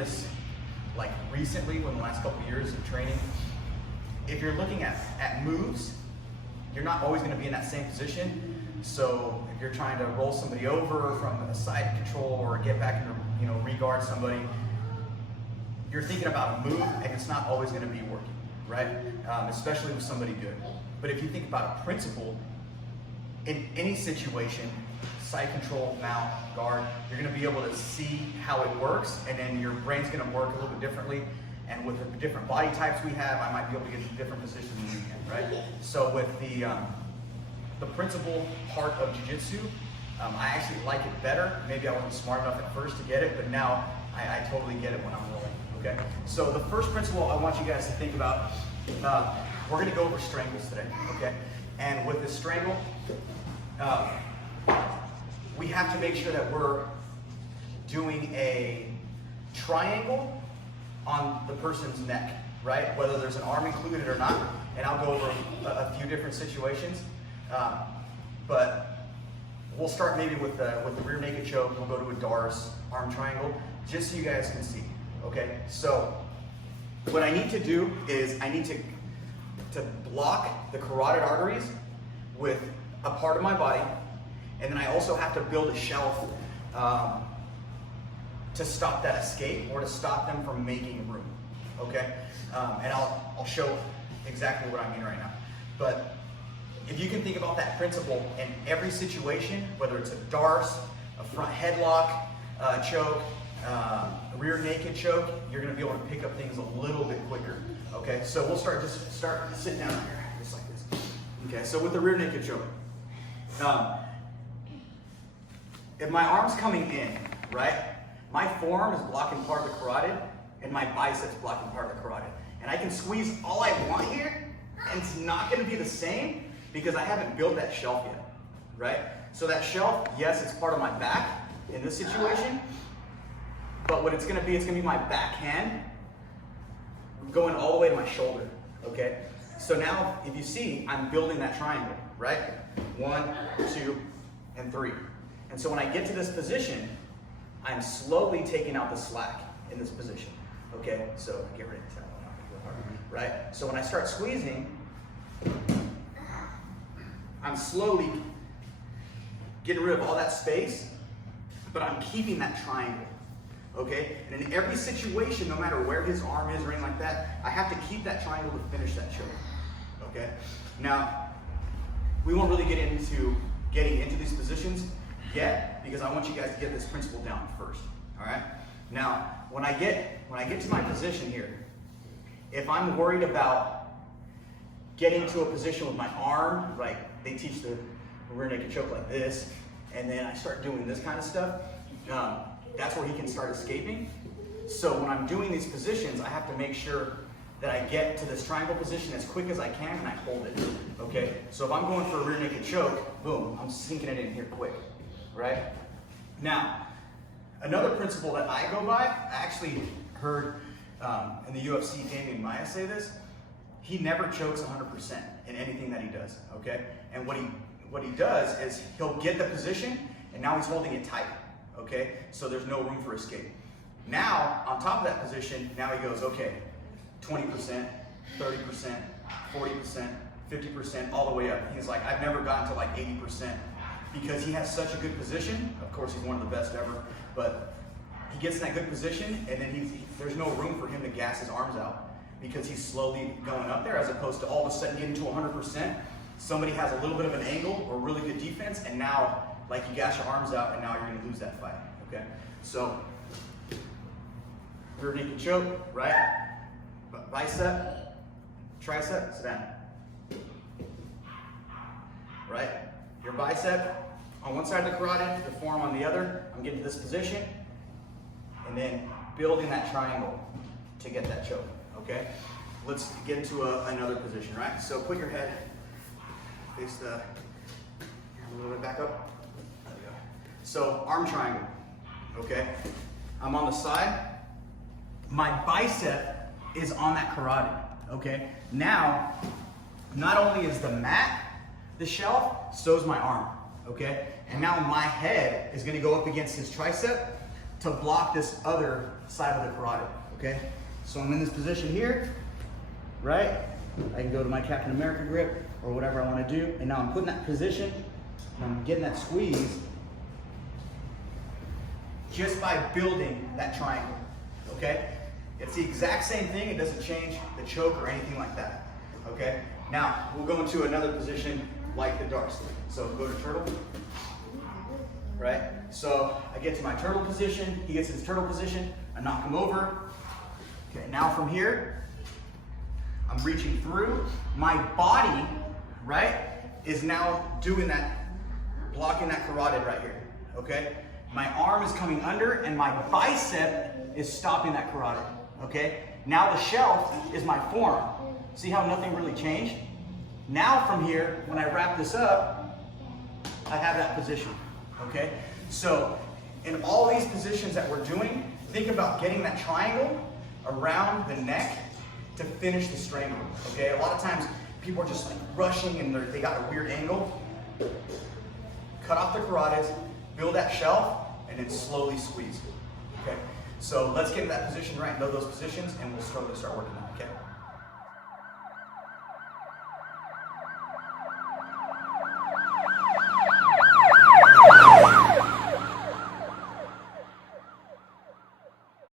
this like recently, within the last couple of years of training. If you're looking at moves, you're not always going to be in that same position. So if you're trying to roll somebody over from a side control or get back into, re-guard somebody, you're thinking about a move and it's not always going to be working, right? Especially with somebody good. But if you think about a principle, in any situation, side control, mount, guard, you're going to be able to see how it works, and then your brain's going to work a little bit differently. And with the different body types we have, I might be able to get to different positions than you can, right? So with the principle part of jiu-jitsu, I actually like it better. Maybe I wasn't smart enough at first to get it, but now I totally get it when I'm rolling, okay? So the first principle I want you guys to think about, we're gonna go over strangles today, okay? And with this strangle, we have to make sure that we're doing a triangle on the person's neck, right? Whether there's an arm included or not, and I'll go over a few different situations. But we'll start maybe with the rear naked choke. We'll go to a Doris arm triangle, just so you guys can see, okay? So what I need to do is I need to block the carotid arteries with a part of my body, and then I also have to build a shelf to stop that escape or to stop them from making room, okay? And I'll show exactly what I mean right now. But if you can think about that principle in every situation, whether it's a Darce, a front headlock choke, a rear naked choke, you're gonna be able to pick up things a little bit quicker, okay? So we'll start sit down here, just like this. Okay, so with the rear naked choke, if my arm's coming in, right, my forearm is blocking part of the carotid, and my biceps blocking part of the carotid. And I can squeeze all I want here, and it's not gonna be the same because I haven't built that shelf yet, right? So that shelf, yes, it's part of my back in this situation, but what it's gonna be my backhand going all the way to my shoulder, okay? So now, if you see, I'm building that triangle, right? 1, 2, and 3. And so when I get to this position, I'm slowly taking out the slack in this position, okay? So get ready to tap on that, right? So when I start squeezing, I'm slowly getting rid of all that space, but I'm keeping that triangle, okay? And in every situation, no matter where his arm is or anything like that, I have to keep that triangle to finish that choke, okay? Now, we won't really get into getting into these positions yet, because I want you guys to get this principle down first, all right? Now, when I get to my position here, if I'm worried about getting to a position with my arm, like they teach the rear naked choke like this, and then I start doing this kind of stuff, that's where he can start escaping. So when I'm doing these positions, I have to make sure that I get to this triangle position as quick as I can and I hold it, okay? So if I'm going for a rear naked choke, boom, I'm sinking it in here quick, right? Now, another principle that I go by, I actually heard in the UFC Damian Maia say this, he never chokes 100% in anything that he does, okay? And what he does is he'll get the position and now he's holding it tight, okay? So there's no room for escape. Now, on top of that position, now he goes, okay, 20%, 30%, 40%, 50%, all the way up. He's like, I've never gotten to like 80% because he has such a good position. Of course, he's one of the best ever, but he gets in that good position and then there's no room for him to gas his arms out because he's slowly going up there, as opposed to all of a sudden getting to 100%. Somebody has a little bit of an angle or really good defense, and now like you gas your arms out and now you're gonna lose that fight, okay? So, rear naked choke, right? Bicep, tricep, sit down. Right? Your bicep on one side of the carotid, the forearm on the other. I'm getting to this position, and then building that triangle to get that choke, okay? Let's get into another position, right? So put your head, face a little bit back up. There we go. So arm triangle, okay? I'm on the side. My bicep is on that carotid, okay? Now, not only is the mat the shelf, so is my arm, okay? And now my head is gonna go up against his tricep, to block this other side of the carotid, okay? So I'm in this position here, right? I can go to my Captain America grip or whatever I want to do, and now I'm putting that position, and I'm getting that squeeze just by building that triangle, okay? It's the exact same thing. It doesn't change the choke or anything like that, okay? Now, we'll go into another position like the darts. So go to turtle, right? So I get to my turtle position, he gets his turtle position, I knock him over. Okay, now from here, I'm reaching through. My body, right, is now doing that, blocking that carotid right here, okay? My arm is coming under and my bicep is stopping that carotid, okay? Now the shelf is my forearm. See how nothing really changed? Now from here, when I wrap this up, I have that position, okay? So in all these positions that we're doing, think about getting that triangle around the neck to finish the strangle, okay? A lot of times people are just like rushing and they got a weird angle. Cut off the carotids, build that shelf, and then slowly squeeze, okay? So let's get in that position right, know those positions, and we'll slowly start working on it, okay?